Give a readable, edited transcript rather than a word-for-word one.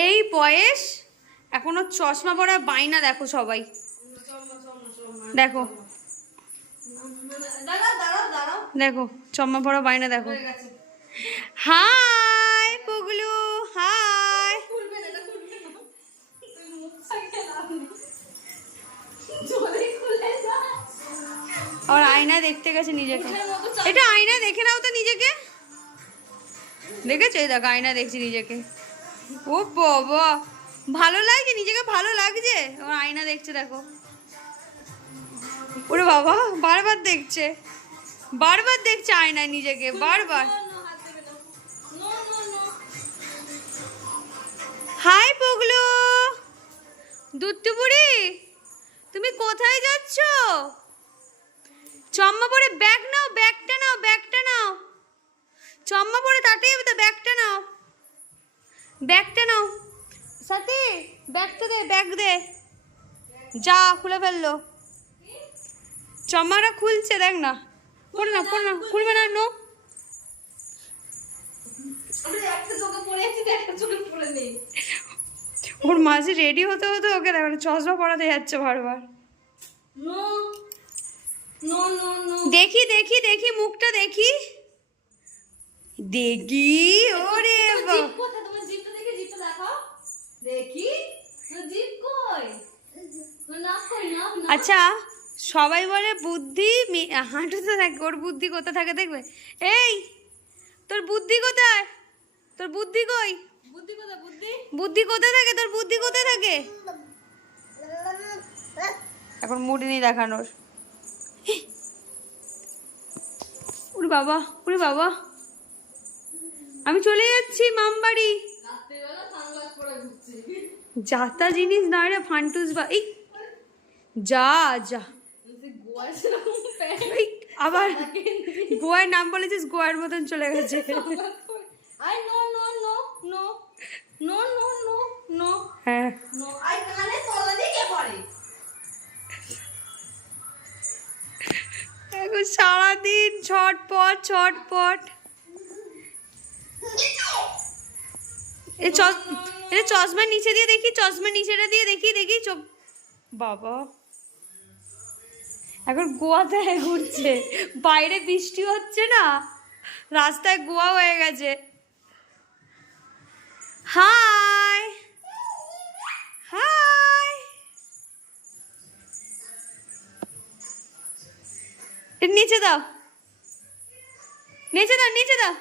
এই বয়স এখনো চশমা পরা বাইনা দেখো সবাই, দেখো দেখো চশমা পরা বাইনা দেখো। High পুগলু, high. আর আয়না দেখতে গেছে নিজেকে, এটা আয়না দেখে নাও তো নিজেকে, দেখেছো? এই দেখো আয়না দেখছি নিজেকে। ও বাবা, ভালো লাগছে নিজেকে, ভালো লাগছে। আমার আয়না দেখছে দেখো, ওরে বাবা বারবার দেখছে, বারবার দেখছে আয়নায় নিজেকে, বারবার। হাই পুগলু, দুত্তুপুরি তুমি কোথায় যাচ্ছ? চম্মা পরে ব্যাগ নাও, ব্যাগটা নাও, ব্যাগটা নাও। চম্মা পরে তাড়াতাড়ি যাবে তো, ব্যাগটা নাও, ব্যাগটা নাও। সাথী ব্যাগটা দে, ব্যাগ দে। যা খুলে ফেললো, চম্মাটা খুলছে দেখ না। পড়ে না, পড়ে না, খুলবে না। নো, ওর মাঝে রেডি হতে হতে ওকে দেখো চশমা পরাতে যাচ্ছে বারবার। দেখি দেখি দেখি মুখটা দেখি, দেখি। ওরে আচ্ছা, সবাই বলে বুদ্ধি হাঁটুতে থাকে, ওর বুদ্ধি কোথায় থাকে দেখবে। এই তোর বুদ্ধি কোথায়? তোর বুদ্ধি কই? বুদ্ধি কোথায় থাকে? তোর বুদ্ধি কোথায় থাকে? এখন মুড নেই দেখানোর। ওরে বাবা, ওরে বাবা, আমি চলে যাচ্ছি মামবাড়ি। যাতা জিনিস নয় রে ফান্টুস বা, এই যা যা। আবার গোয়ার নাম বলেছিস, গোয়ার মতন চলে গেছে। হ্যাঁ এখন সারাদিন ছটপট ছটপট। চশমার নিচে দিয়ে দেখি, চশমার নিচেটা দিয়ে দেখি, দেখি চোখ। বাবা এখন গোয়াতে ঘুরছে, বাইরে বৃষ্টি হচ্ছে না, রাস্তায় গোয়া হয়ে গেছে। হাই হাই, নিচে দাও, নিচে দাও, নিচে দাও।